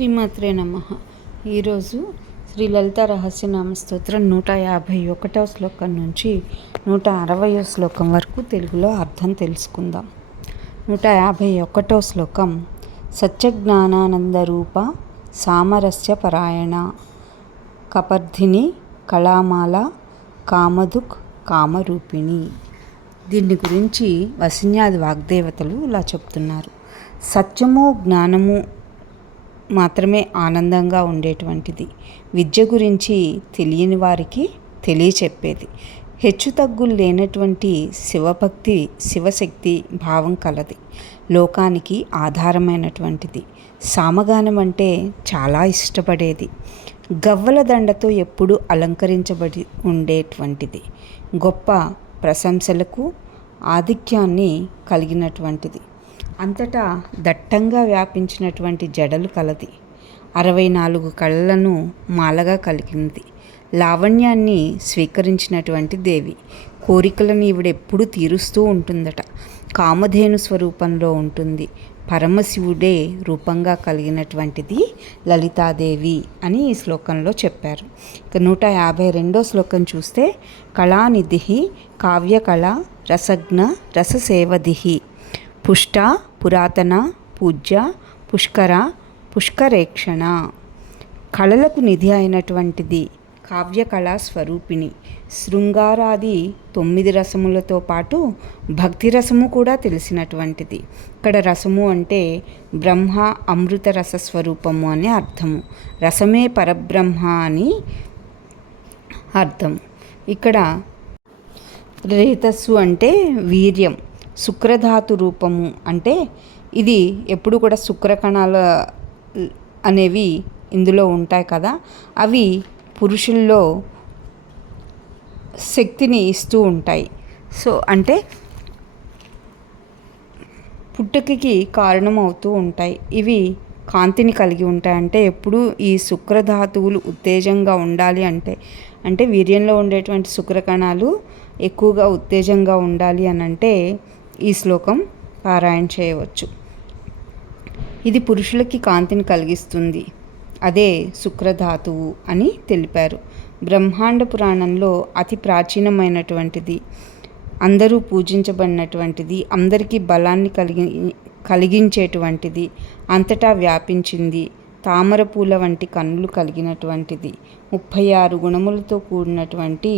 శ్రీమాత్రే నమః. ఈరోజు శ్రీ లలిత రహస్యనామ స్తోత్రం 151వ శ్లోకం నుంచి 160వ శ్లోకం వరకు తెలుగులో అర్థం తెలుసుకుందాం. 151వ శ్లోకం. సత్యజ్ఞానానందరూప సామరస్య పరాయణ కపర్ధిని కళామాల కామధుక్ కామరూపిణి. దీని గురించి వసిన్యాది వాగ్దేవతలు ఇలా చెప్తున్నారు. సత్యము జ్ఞానము మాత్రమే ఆనందంగా ఉండేటువంటిది. విద్య గురించి తెలియని వారికి తెలియచెప్పేది. హెచ్చుతగ్గులు లేనటువంటి శివభక్తి శివశక్తి భావం కలది. లోకానికి ఆధారమైనటువంటిది. సామగానం అంటే చాలా ఇష్టపడేది. గవ్వల దండతో ఎప్పుడూ అలంకరించబడి ఉండేటువంటిది. గొప్ప ప్రశంసలకు ఆధిక్యాన్ని కలిగినటువంటిది. అంతటా దట్టంగా వ్యాపించినటువంటి జడలు కలది. 64 కళ్ళలను మాలగా కలిగినది. లావణ్యాన్ని స్వీకరించినటువంటి దేవి. కోరికలను ఈవిడెప్పుడు తీరుస్తూ ఉంటుందట. కామధేను స్వరూపంలో ఉంటుంది. పరమశివుడే రూపంగా కలిగినటువంటిది లలితాదేవి అని ఈ శ్లోకంలో చెప్పారు. ఇక 152వ శ్లోకం చూస్తే కళానిధి కావ్యకళ రసజ్ఞ రససేవధిహి పుష్ట పురాతన పూజ్య పుష్కర పుష్కరేక్షణ. కళలకు నిధి అయినటువంటిది. కావ్యకళా స్వరూపిణి. శృంగారాది 9 రసములతో పాటు భక్తి రసము కూడా తెలిసినటువంటిది. ఇక్కడ రసము అంటే బ్రహ్మ అమృత రస స్వరూపము అని అర్థము. రసమే పరబ్రహ్మ అని అర్థం. ఇక్కడ రేతస్సు అంటే వీర్యం. శుక్రధాతు రూపము అంటే ఇది ఎప్పుడు కూడా శుక్రకణాలు అనేవి ఇందులో ఉంటాయి కదా, అవి పురుషుల్లో శక్తిని ఇస్తూ ఉంటాయి. సో అంటే పుట్టుకకి కారణం అవుతూ ఉంటాయి. ఇవి కాంతిని కలిగి ఉంటాయి. అంటే ఎప్పుడు ఈ శుక్రధాతువులు ఉత్తేజంగా ఉండాలి అంటే వీర్యంలో ఉండేటువంటి శుక్రకణాలు ఎక్కువగా ఉత్తేజంగా ఉండాలి అని అంటే ఈ శ్లోకం పారాయణ చేయవచ్చు. ఇది పురుషులకి కాంతిని కలిగిస్తుంది. అదే శుక్రధాతువు అని తెలిపారు. బ్రహ్మాండ పురాణంలో అతి ప్రాచీనమైనటువంటిది, అందరూ పూజించబడినటువంటిది, అందరికీ బలాన్ని కలిగించేటువంటిది, అంతటా వ్యాపించింది, తామర పూల వంటి కన్నులు కలిగినటువంటిది, 36 గుణములతో కూడినటువంటి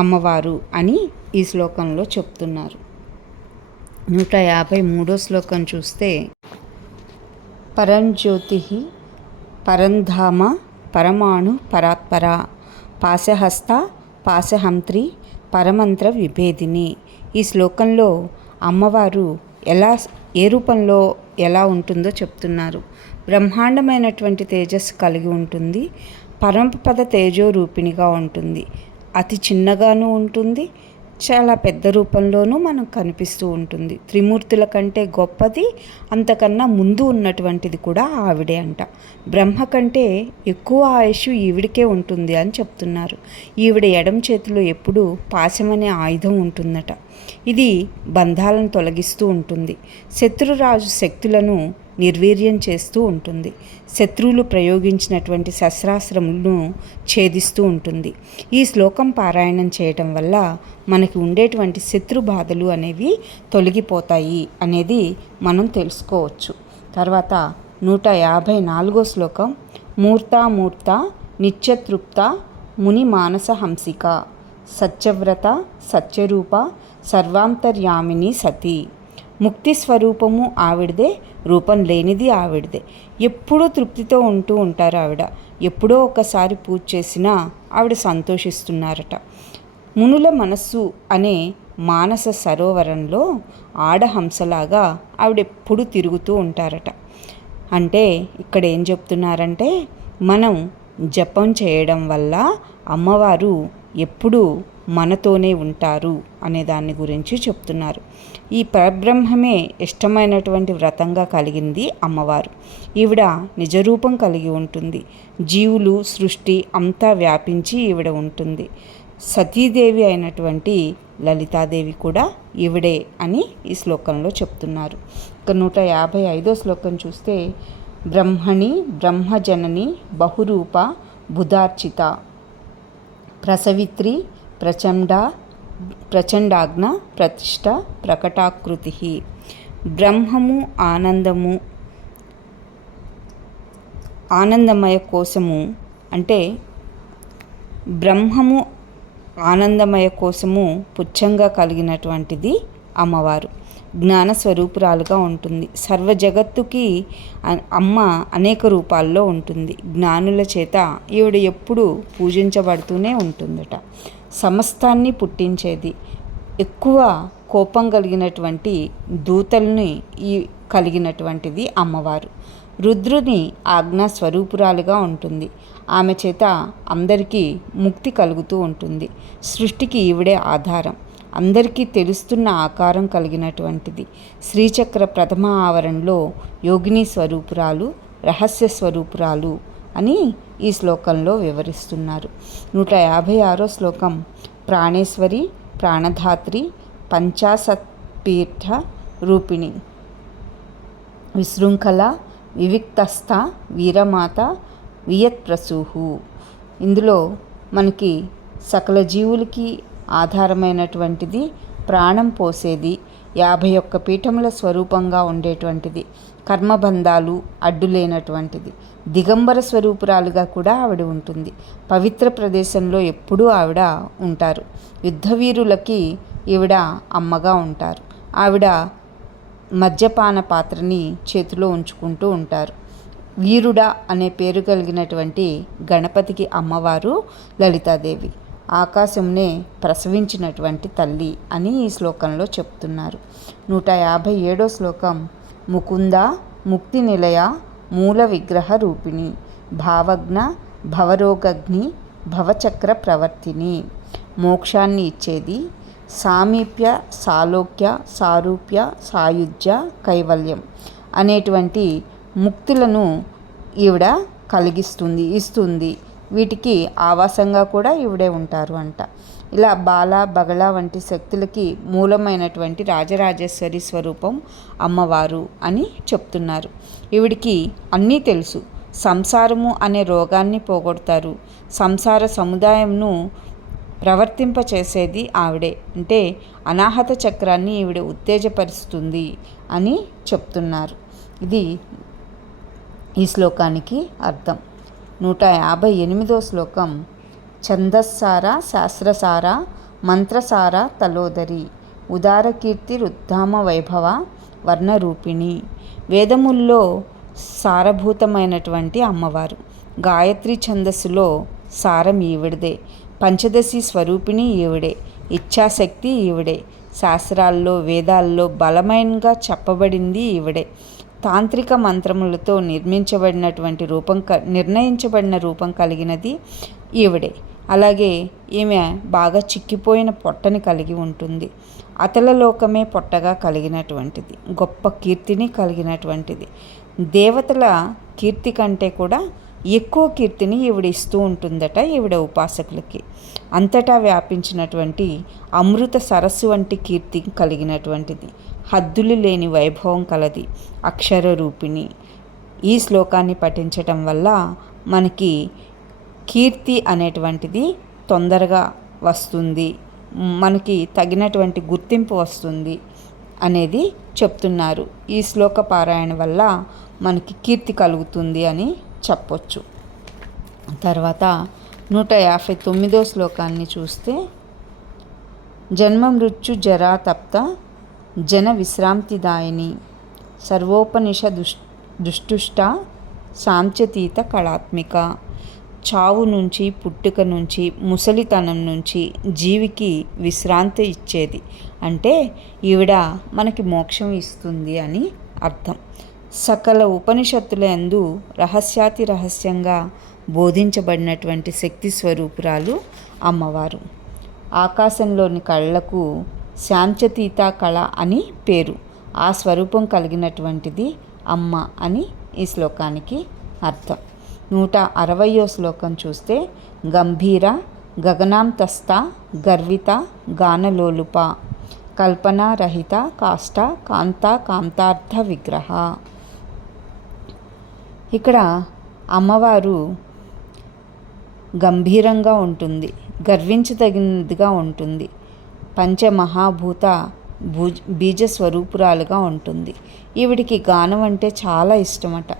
అమ్మవారు అని ఈ శ్లోకంలో చెప్తున్నారు. 153వ శ్లోకం చూస్తే పరంజ్యోతి పరంధామ పరమాణు పరాత్పర పాశహస్త పాశహంత్రి పరమంత్ర విభేదిని. ఈ శ్లోకంలో అమ్మవారు ఏ రూపంలో ఎలా ఉంటుందో చెప్తున్నారు. బ్రహ్మాండమైనటువంటి తేజస్సు కలిగి ఉంటుంది. పరమపద తేజో రూపిణిగా ఉంటుంది. అతి చిన్నగాను ఉంటుంది, చాలా పెద్ద రూపంలోనూ మనకు కనిపిస్తూ ఉంటుంది. త్రిమూర్తుల కంటే గొప్పది, అంతకన్నా ముందు ఉన్నటువంటిది కూడా ఆవిడే అంట. బ్రహ్మ కంటే ఎక్కువ ఆయుష్ ఈవిడికే ఉంటుంది అని చెప్తున్నారు. ఈవిడ ఎడమ చేతిలో ఎప్పుడూ పాశమనే ఆయుధం ఉంటుందట. ఇది బంధాలను తొలగిస్తూ ఉంటుంది. శత్రురాజు శక్తులను నిర్వీర్యం చేస్తూ ఉంటుంది. శత్రువులు ప్రయోగించినటువంటి శస్త్రాస్త్రములను ఛేదిస్తూ ఉంటుంది. ఈ శ్లోకం పారాయణం చేయటం వల్ల మనకి ఉండేటువంటి శత్రు బాధలు అనేవి తొలగిపోతాయి అనేది మనం తెలుసుకోవచ్చు. తర్వాత 154వ శ్లోకం. మూర్తామూర్త నిత్యతృప్త ముని మానస హంసిక సత్యవ్రత సత్యరూప సర్వాంతర్యామిని సతి. ముక్తి స్వరూపము ఆవిడదే, రూపం లేనిది ఆవిడదే. ఎప్పుడూ తృప్తితో ఉంటూ ఉంటారు ఆవిడ. ఎప్పుడో ఒకసారి పూజ చేసినా ఆవిడ సంతోషిస్తున్నారట. మునుల మనస్సు అనే మానస సరోవరంలో ఆడహంసలాగా ఆవిడెప్పుడు తిరుగుతూ ఉంటారట. అంటే ఇక్కడ ఏం చెప్తున్నారంటే మనం జపం చేయడం వల్ల అమ్మవారు ఎప్పుడూ మనతోనే ఉంటారు అనే దాని గురించి చెప్తున్నారు. ఈ పరబ్రహ్మమే ఇష్టమైనటువంటి వ్రతంగా కలిగింది అమ్మవారు. ఈవిడ నిజరూపం కలిగి ఉంటుంది. జీవులు సృష్టి అంతా వ్యాపించి ఈవిడ ఉంటుంది. సతీదేవి అయినటువంటి లలితాదేవి కూడా ఈవిడే అని ఈ శ్లోకంలో చెప్తున్నారు. ఇక 155వ శ్లోకం చూస్తే బ్రహ్మణి బ్రహ్మజనని బహురూప బుధార్చిత ప్రసవిత్రి ప్రచండాగ్న ప్రతిష్ట ప్రకటాకృతి. బ్రహ్మము ఆనందమయ కోశము అంటే బ్రహ్మము ఆనందమయ కోశము పుచ్చంగా కలిగినటువంటిది అమ్మవారు. జ్ఞాన స్వరూపురాలుగా ఉంటుంది. సర్వ జగత్తుకి అమ్మ అనేక రూపాల్లో ఉంటుంది. జ్ఞానుల చేత ఈవిడ ఎప్పుడూ పూజించబడుతూనే ఉంటుందట. సమస్తాన్ని పుట్టించేది. ఎక్కువ కోపం కలిగినటువంటి దూతల్ని కలిగినటువంటిది అమ్మవారు. రుద్రుని ఆజ్ఞా స్వరూపురాలుగా ఉంటుంది. ఆమె చేత అందరికీ ముక్తి కలుగుతూ ఉంటుంది. సృష్టికి ఈవిడే ఆధారం. అందరికీ తెలుస్తున్న ఆకారం కలిగినటువంటిది. శ్రీచక్ర ప్రథమ ఆవరణలో యోగిని స్వరూపురాలు, రహస్య స్వరూపురాలు అని ఈ శ్లోకంలో వివరిస్తున్నారు. 156వ శ్లోకం. ప్రాణేశ్వరి ప్రాణధాత్రి పంచాశత్పీఠ రూపిణి విశృంఖల వివిక్తస్థ వీరమాత వియత్ప్రసూహు. ఇందులో మనకి సకల జీవులకి ఆధారమైనటువంటిది, ప్రాణం పోసేది, 51 పీఠముల స్వరూపంగా ఉండేటువంటిది, కర్మబంధాలు అడ్డులేనటువంటిది, దిగంబర స్వరూపురాలుగా కూడా ఆవిడ ఉంటుంది. పవిత్ర ప్రదేశంలో ఎప్పుడూ ఆవిడ ఉంటారు. యుద్ధవీరులకి ఈవిడ అమ్మగా ఉంటారు. ఆవిడ మద్యపాన పాత్రని చేతిలో ఉంచుకుంటూ ఉంటారు. వీరుడ అనే పేరు కలిగినటువంటి గణపతికి అమ్మవారు లలితాదేవి. ఆకాశంనే ప్రసవించినటువంటి తల్లి అని ఈ శ్లోకంలో చెప్తున్నారు. 157వ శ్లోకం. ముకుంద ముక్తి నిలయ మూల విగ్రహ రూపిణి భావజ్ఞ భవరోగగ్ని భవచక్ర ప్రవర్తిని. మోక్షాన్ని ఇచ్చేది. సామీప్య సాలోక్య సారూప్య సాయుజ్య కైవల్యం అనేటువంటి ముక్తులను ఈవిడ కలిగిస్తుంది, ఇస్తుంది. వీటికి ఆవాసంగా కూడా ఈవిడే ఉంటారు అంట. ఇలా బాల బగళ వంటి శక్తులకి మూలమైనటువంటి రాజరాజేశ్వరి స్వరూపం అమ్మవారు అని చెప్తున్నారు. ఈవిడికి అన్నీ తెలుసు. సంసారము అనే రోగాన్ని పోగొడతారు. సంసార సముదాయంను ప్రవర్తింపచేసేది ఆవిడే. అంటే అనాహత చక్రాన్ని ఈవిడ ఉత్తేజపరుస్తుంది అని చెప్తున్నారు. ఇది ఈ శ్లోకానికి అర్థం. 158వ శ్లోకం. ఛందస్సార శాస్త్రసార మంత్రసార తలోదరి ఉదారకీర్తి రుద్ధామ వైభవ వర్ణరూపిణి. వేదముల్లో సారభూతమైనటువంటి అమ్మవారు. గాయత్రి ఛందస్సులో సారం ఈవిడదే. పంచదశి స్వరూపిణి ఈవిడే. ఇచ్ఛాశక్తి ఈవిడే. శాస్త్రాల్లో వేదాల్లో బలమైనగా చెప్పబడింది ఈవిడే. తాంత్రిక మంత్రములతో నిర్ణయించబడిన రూపం కలిగినది ఈవిడే. అలాగే ఈమె బాగా చిక్కిపోయిన పొట్టని కలిగి ఉంటుంది. అతలలోకమే పొట్టగా కలిగినటువంటిది. గొప్ప కీర్తిని కలిగినటువంటిది. దేవతల కీర్తి కంటే కూడా ఎక్కువ కీర్తిని ఈవిడ ఇస్తూ ఉంటుందట ఈవిడ ఉపాసకులకి. అంతటా వ్యాపించినటువంటి అమృత సరస్సు వంటి కీర్తి కలిగినటువంటిది. హద్దులు లేని వైభవం కలది. అక్షర రూపిణి. ఈ శ్లోకాన్ని పఠించటం వల్ల మనకి కీర్తి అనేటువంటిది తొందరగా వస్తుంది, మనకి తగినటువంటి గుర్తింపు వస్తుంది అనేది చెప్తున్నారు. ఈ శ్లోక పారాయణ వల్ల మనకి కీర్తి కలుగుతుంది అని చెప్పొచ్చు. తర్వాత 159వ శ్లోకాన్ని చూస్తే. జన్మ మృత్యు జరా తప్త జన విశ్రాంతిదాయిని సర్వోపనిష దుష్టుష్ట సాంత్యతీత కళాత్మిక. చావు నుంచి, పుట్టుక నుంచి, ముసలితనం నుంచి జీవికి విశ్రాంతి ఇచ్చేది. అంటే ఈవిడ మనకి మోక్షం ఇస్తుంది అని అర్థం. సకల ఉపనిషత్తుల యందు రహస్యాతి రహస్యంగా బోధించబడినటువంటి శక్తి స్వరూపురాలు అమ్మవారు. ఆకాశంలోని కళలకు శాంత్యతీత కళ అని పేరు. ఆ స్వరూపం కలిగినటువంటిది అమ్మ అని ఈ శ్లోకానికి అర్థం. 160వ శ్లోకం చూస్తే. గంభీర గగనాంతస్థ గర్విత గానలోలుప కల్పనారహిత కాష్ట కాంత కాంతార్థ విగ్రహ. ఇక్కడ అమ్మవారు గంభీరంగా ఉంటుంది, గర్వించదగినదిగా ఉంటుంది, పంచమహాభూత బీజ స్వరూపురాలుగా ఉంటుంది. ఈవిడికి గానం అంటే చాలా ఇష్టమట.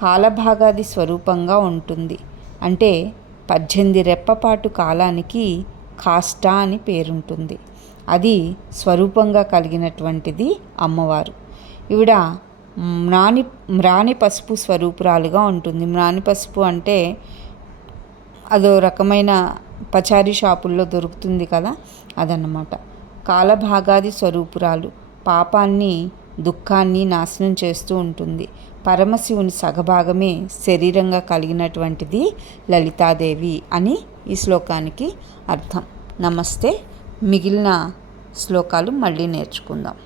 కాలభాగాది స్వరూపంగా ఉంటుంది. అంటే 18 రెప్పపాటు కాలానికి కాష్ట అని పేరుంటుంది. అది స్వరూపంగా కలిగినటువంటిది అమ్మవారు. ఈవిడ మ్రాణి పసుపు స్వరూపురాలుగా ఉంటుంది. మ్రాణి పసుపు అంటే అదో రకమైన పచారీ షాపుల్లో దొరుకుతుంది కదా, అదన్నమాట. కాలభాగాది స్వరూపురాలు, పాపాన్ని దుఃఖాన్ని నాశనం చేస్తూ ఉంటుంది. పరమశివుని సగభాగమే శరీరంగా కలిగినటువంటిది లలితాదేవి అని ఈ శ్లోకానికి అర్థం. నమస్తే. మిగిలిన శ్లోకాలు మళ్ళీ నేర్చుకుందాం.